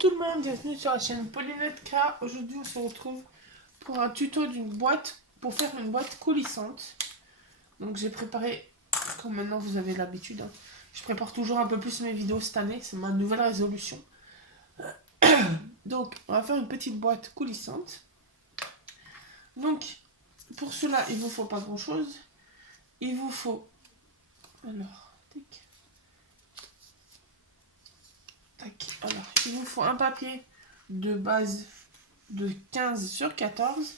tout le monde, bienvenue sur la chaîne Paulinette K. Aujourd'hui on se retrouve pour un tuto d'une boîte, pour faire une boîte coulissante. Donc j'ai préparé, comme maintenant vous avez l'habitude, hein, je prépare toujours un peu plus mes vidéos cette année, c'est ma nouvelle résolution. Donc on va faire une petite boîte coulissante. Donc pour cela il vous faut pas grand chose. Il vous faut, alors, alors, il vous faut un papier de base de 15 sur 14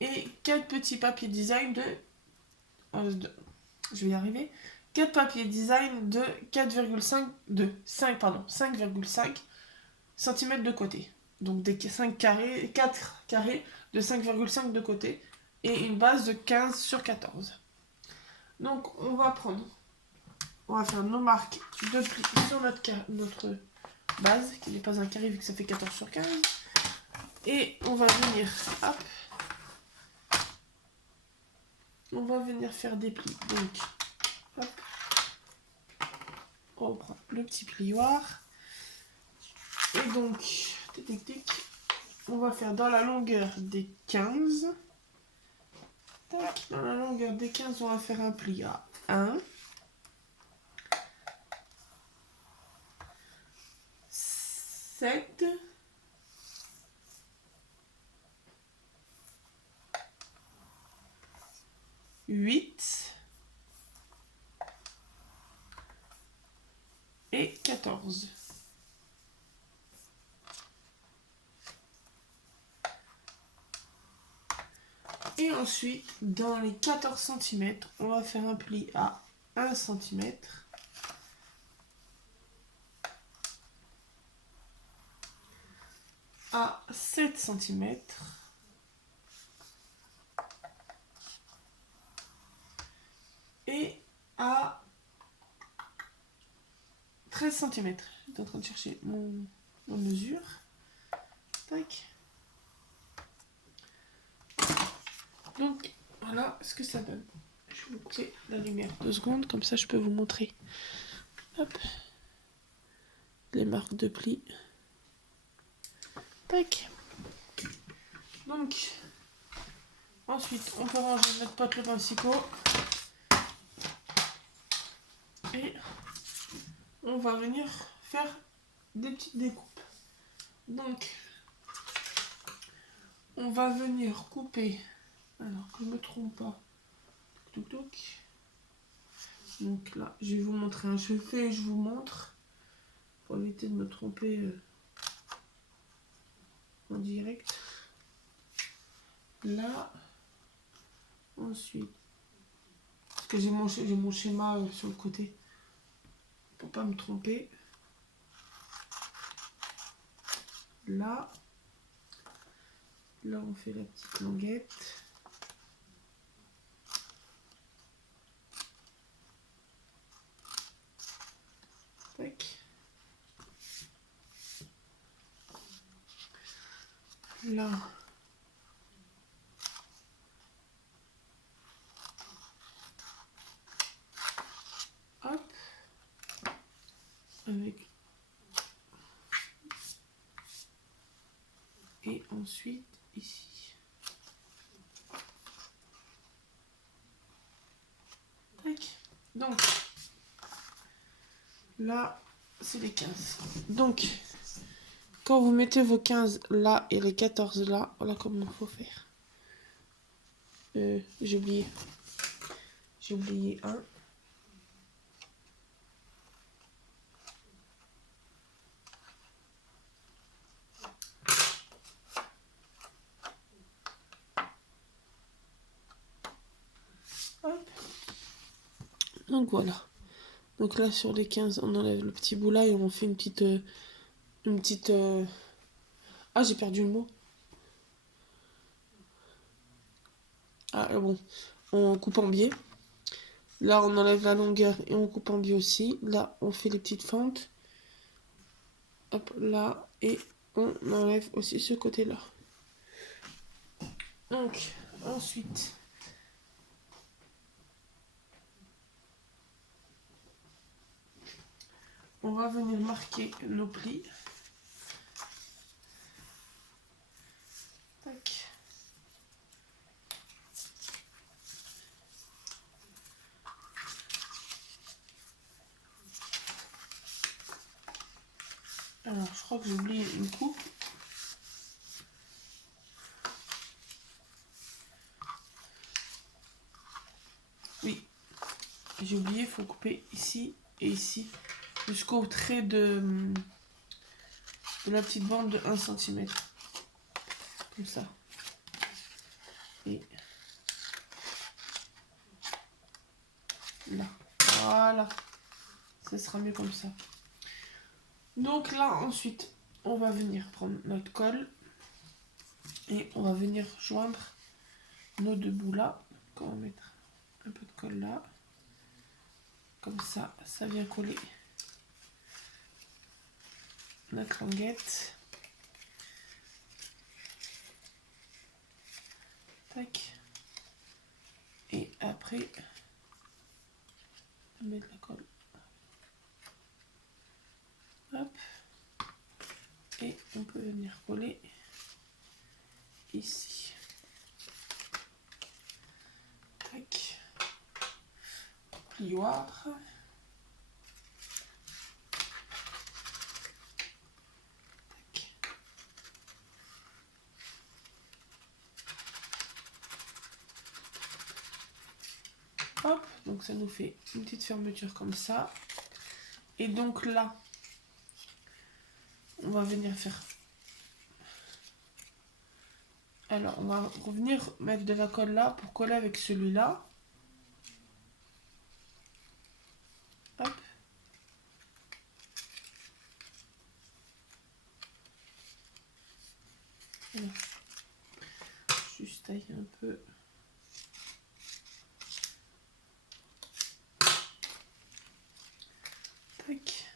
et 4 petits papiers design je vais y arriver, 4 papiers design de 4,5 de 5,5 cm de côté. Donc des 5 carrés, 4 carrés de 5,5 de côté et une base de 15 sur 14. Donc on va faire nos marques de plis sur notre base qui n'est pas un carré vu que ça fait 14 sur 15. Et on va venir, hop, on va venir faire des plis. Donc, hop, on prend le petit plioir. Et donc, on va faire dans la longueur des 15. Tac, dans la longueur des 15, on va faire un pli à 1, 7, 8 et 14. Et ensuite, dans les 14 cm, on va faire un pli à 1 cm. À 7 cm. Et à 13 cm. Je suis en train de chercher mon mesure. Tac. Donc, voilà ce que ça donne. Je vais vous couper la lumière 2 secondes, comme ça je peux vous montrer. Hop. Les marques de plis. Tac. Donc, ensuite, on peut ranger notre pote le pinceau. Et on va venir faire des petites découpes. Donc, on va venir couper, alors que je ne me trompe pas. Donc là, je vais vous montrer un cheveu et je vous montre pour éviter de me tromper en direct. Là, ensuite, parce que j'ai mon schéma sur le côté pour pas me tromper. Là, on fait la petite languette. Tac. Là, hop, avec, et ensuite ici. Tac. Donc, là, c'est les 15. Donc, quand vous mettez vos 15 là et les 14 là, voilà comment il faut faire. J'ai oublié un. Hop. Donc voilà. Donc là sur les 15, on enlève le petit bout là et on fait une petite Ah, j'ai perdu le mot. Ah bon, on coupe en biais. Là, on enlève la longueur et on coupe en biais aussi. Là, on fait les petites fentes. Hop, là. Et on enlève aussi ce côté-là. Donc, ensuite, on va venir marquer nos plis. crois que j'ai oublié une coupe. Oui, j'ai oublié, il faut couper ici et ici jusqu'au trait de la petite bande de 1 cm. Comme ça. Et là. Voilà. Ça sera mieux comme ça. Donc là, ensuite, on va venir prendre notre colle. Et on va venir joindre nos deux bouts là. Donc on va mettre un peu de colle là. Comme ça, ça vient coller notre languette. Tac. Et après, on met de la colle. Hop. Et on peut venir coller ici. Tac. Plioir. Hop, donc ça nous fait une petite fermeture comme ça. Et donc là, on va venir faire... Alors, on va revenir mettre de la colle là pour coller avec celui-là. Hop. Voilà. Juste tailler un peu. Tac.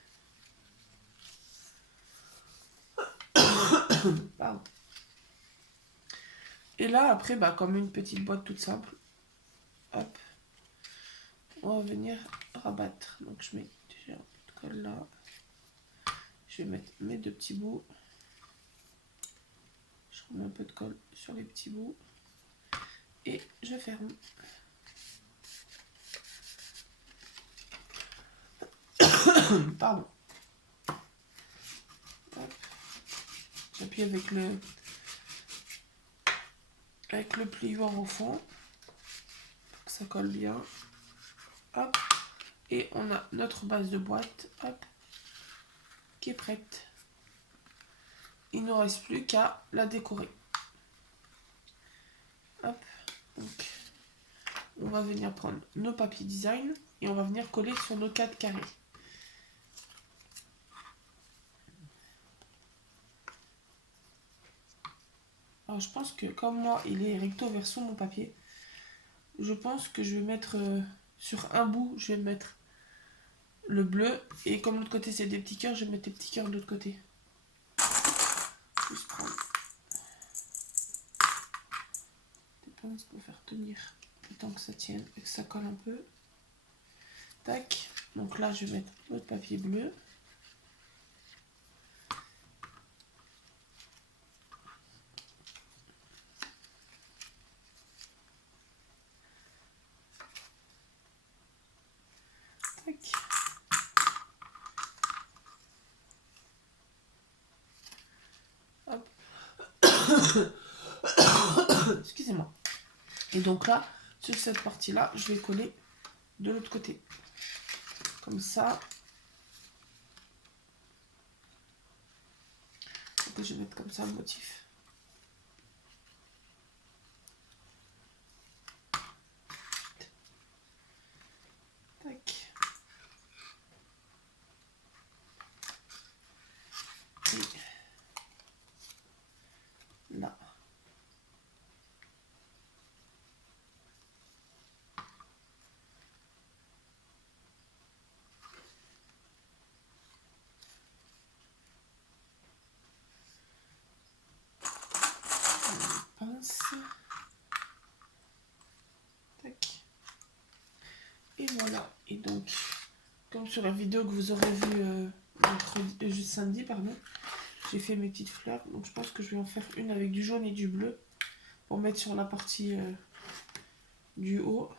Pardon. Et là, après, bah, comme une petite boîte toute simple, hop, on va venir rabattre. Donc, je mets déjà un peu de colle là. Je vais mettre mes deux petits bouts. Je remets un peu de colle sur les petits bouts. Et je ferme. Pardon. J'appuie avec le plioir au fond pour que ça colle bien. Hop. Et on a notre base de boîte, hop, qui est prête. Il ne nous reste plus qu'à la décorer. Hop. Donc, on va venir prendre nos papiers design et on va venir coller sur nos 4 carrés. Alors je pense que comme moi il est recto verso mon papier, je pense que je vais mettre sur un bout, je vais mettre le bleu et comme l'autre côté c'est des petits cœurs, je vais mettre des petits cœurs de l'autre côté. Juste prendre des pinces pour faire tenir le temps que ça tienne et que ça colle un peu. Tac. Donc là je vais mettre l'autre papier bleu. Tac. Hop. Excusez-moi. Et donc là, sur cette partie-là, je vais coller de l'autre côté. Comme ça. Et je vais mettre comme ça le motif. Tac. Et là. Pince. Tac. Et voilà. Et donc, comme sur la vidéo que vous aurez vue samedi, pardon, j'ai fait mes petites fleurs. Donc je pense que je vais en faire une avec du jaune et du bleu pour mettre sur la partie du haut.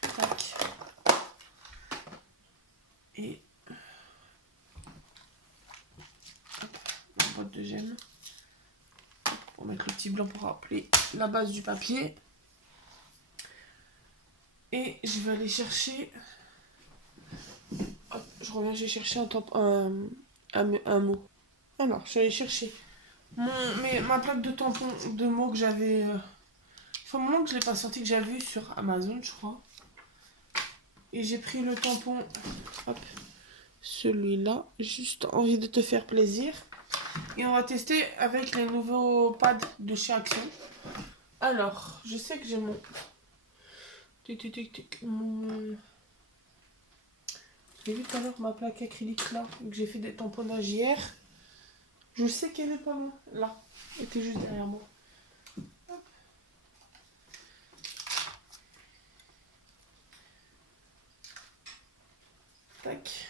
Tac. de gemme. On va mettre le petit blanc pour rappeler la base du papier. Et je vais aller chercher... Hop, je reviens, j'ai cherché un mot. Alors, je vais aller chercher ma plaque de tampons de mots que j'avais... Il faut un moment que je ne l'ai pas sorti, que j'avais vu sur Amazon, je crois. Et j'ai pris le tampon, hop, celui-là, juste envie de te faire plaisir. Et on va tester avec les nouveaux pads de chez Action. Alors, je sais que j'ai mon... J'ai vu tout à l'heure ma plaque acrylique là, que j'ai fait des tamponnages hier. Je sais qu'elle est pas loin, là. Elle était juste derrière moi. Hop. Tac.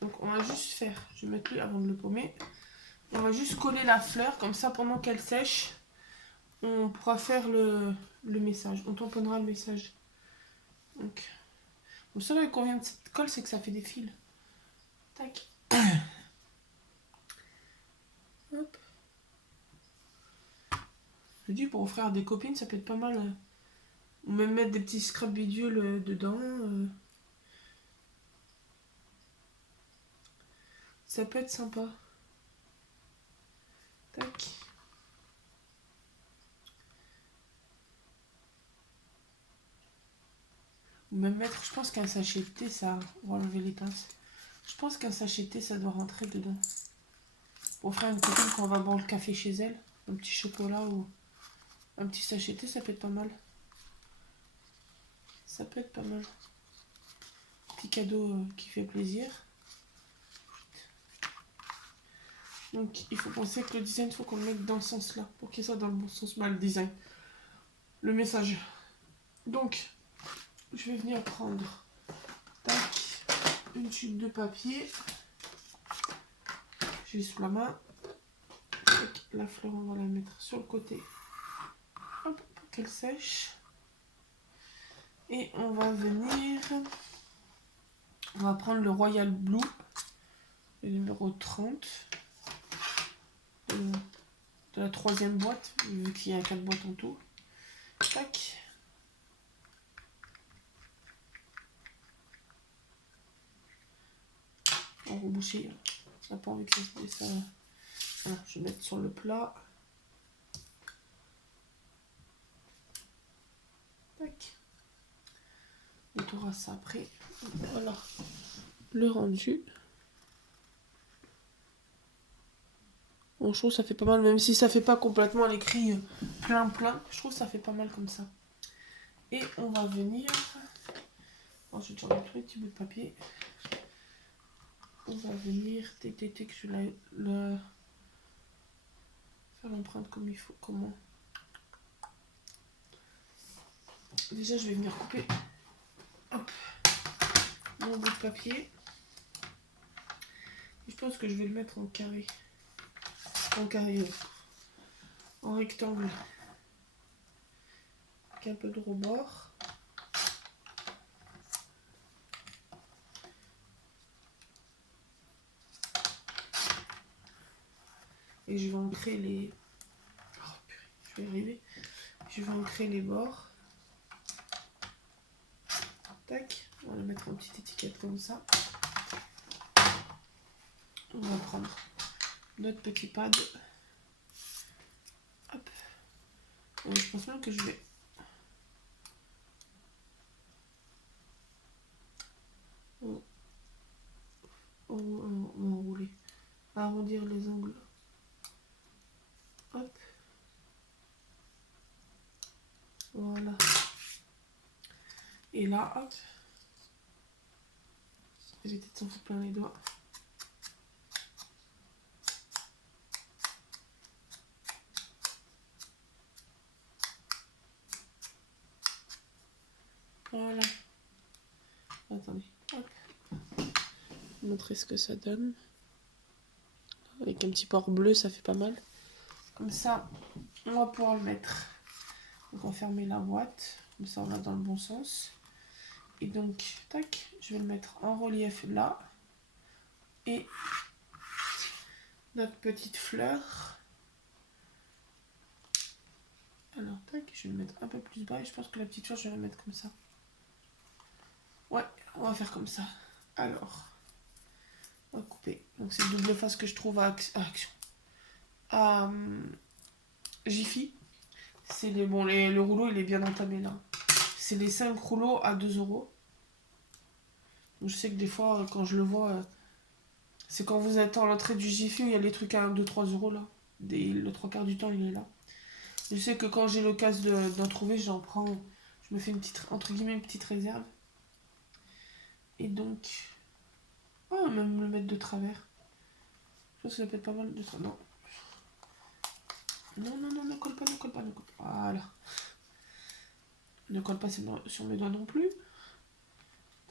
Donc on va juste faire, je vais mettre lui avant de le paumer. On va juste coller la fleur, comme ça pendant qu'elle sèche, on pourra faire le message. On tamponnera le message. Donc, le seul inconvénient de cette colle, c'est que ça fait des fils. Tac. Hop. Je dis pour offrir à des copines, ça peut être pas mal. Ou même mettre des petits scrap bidules dedans. Ça peut être sympa. Tac. Ou même mettre, je pense qu'un sachet de thé, ça... On va enlever les pinces. Je pense qu'un sachet de thé, ça doit rentrer dedans. Pour faire une copine quand on va boire le café chez elle. Un petit chocolat ou un petit sachet de thé, ça peut être pas mal. Ça peut être pas mal. Petit cadeau qui fait plaisir. Donc il faut penser que le design, il faut qu'on le mette dans ce sens-là. Pour qu'il soit dans le bon sens. Bah, le design. Le message. Donc, je vais venir prendre tac, une chute de papier. J'ai sous la main. Tac, la fleur, on va la mettre sur le côté. Hop, pour qu'elle sèche. Et on va venir... On va prendre le Royal Blue. Le numéro 30. De la troisième boîte. Vu qu'il y a 4 boîtes en tout. Tac. On va reboucher. On n'a pas envie que ça... Voilà, je vais mettre sur le plat. Tac. On tournera ça après. Voilà. Le rendu. Bon, je trouve que ça fait pas mal, même si ça fait pas complètement l'écrit plein. Je trouve que ça fait pas mal comme ça. Et on va venir... Ensuite, j'en ai tous les petits bouts de papier. On va venir que je vais faire l'empreinte comme il faut. Comment? Déjà, je vais venir couper hop, mon bout de papier. Et je pense que je vais le mettre en carré. En rectangle. Avec un peu de rebord. Et je vais ancrer les... Oh purée, je vais y arriver. Je vais ancrer les bords. Tac. On va mettre une petite étiquette comme ça. On va prendre notre petit pad. Hop. Et je pense même que je vais... enrouler. Arrondir les angles. Hop. Voilà. Et là, hop. J'ai peut-être s'en foutre plein les doigts. Voilà. Attendez. Hop. Montrer ce que ça donne. Avec un petit port bleu, ça fait pas mal. Comme ça, on va pouvoir le mettre. Donc on va fermer la boîte. Comme ça, on va dans le bon sens. Et donc, tac, je vais le mettre en relief là. Et notre petite fleur. Alors, tac, je vais le mettre un peu plus bas et je pense que la petite fleur, je vais la mettre comme ça. Ouais, on va faire comme ça. Alors, on va couper. Donc, c'est le double face que je trouve à Action. À Jiffy. C'est les, bon, le rouleau, il est bien entamé là. C'est les 5 rouleaux à 2 euros. Donc, je sais que des fois, quand je le vois, c'est quand vous êtes à l'entrée du Jiffy où il y a les trucs à 1, 2, 3 euros là. Le 3/4 du temps, il est là. Je sais que quand j'ai l'occasion d'en trouver, j'en prends. Je me fais une petite, entre guillemets, une petite réserve. Et donc, oh, même le mettre de travers. Je pense que ça peut être pas mal de travers. Non. Non, non, non, ne colle pas, ne colle pas, ne colle pas. Voilà. Ne colle pas sur mes doigts non plus.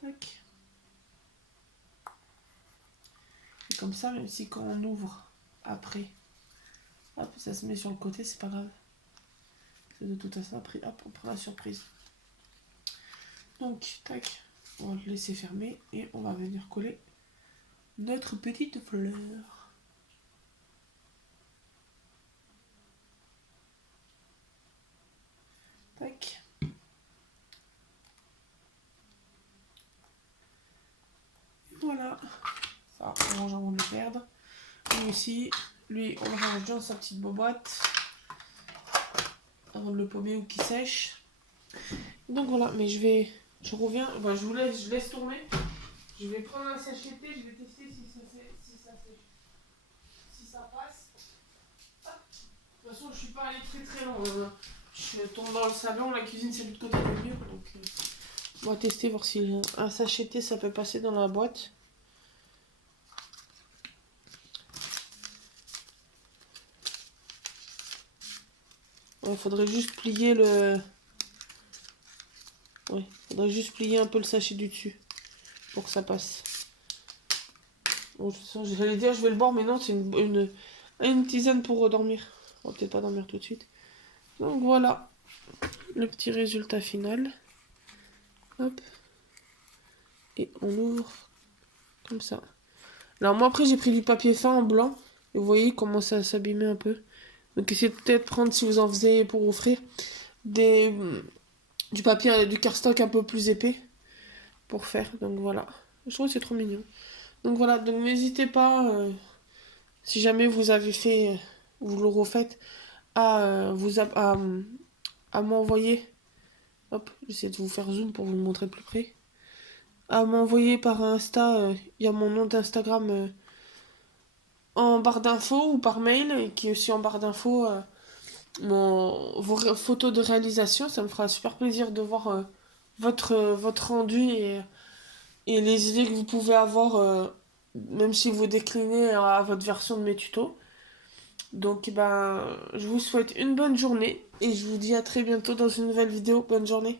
Tac. Et comme ça, même si quand on ouvre après, hop, ça se met sur le côté, c'est pas grave. De toute façon, après, hop, on prend la surprise. Donc, tac, on va le laisser fermer et on va venir coller notre petite fleur. Tac. Voilà. Ça, on range avant de le perdre. Lui aussi, lui, on le range dans sa petite boîte avant de le paumer ou qu'il sèche. Donc voilà, mais je reviens, bah, je laisse tourner. Je vais prendre un sachet-té, je vais tester si ça passe. Hop. De toute façon, je suis pas allée très très loin. Je tombe dans le salon, la cuisine c'est de l'autre côté du mur, donc on va tester voir si un sachet-té ça peut passer dans la boîte. Il faudrait juste plier le... Ouais, faudrait juste plier un peu le sachet du dessus pour que ça passe. Bon, j'allais dire je vais le boire, mais non, c'est une tisane pour dormir. On va peut-être pas dormir tout de suite. Donc voilà, le petit résultat final. Hop. Et on ouvre comme ça. Alors moi après j'ai pris du papier fin en blanc. Et vous voyez comment ça s'abîmer un peu. Donc essayez de peut-être prendre, si vous en faisiez pour offrir, du papier, du cardstock un peu plus épais pour faire. Donc voilà, je trouve que c'est trop mignon. Donc voilà, donc n'hésitez pas, si jamais vous avez fait, vous le refaites, à m'envoyer. Hop, j'essaie de vous faire zoom pour vous le montrer de plus près. À m'envoyer par Insta, il y a mon nom d'Instagram en barre d'infos ou par mail, et qui est aussi en barre d'infos vos photos de réalisation. Ça me fera super plaisir de voir votre rendu et les idées que vous pouvez avoir, même si vous déclinez à votre version de mes tutos. Donc ben, je vous souhaite une bonne journée et je vous dis à très bientôt dans une nouvelle vidéo. Bonne journée.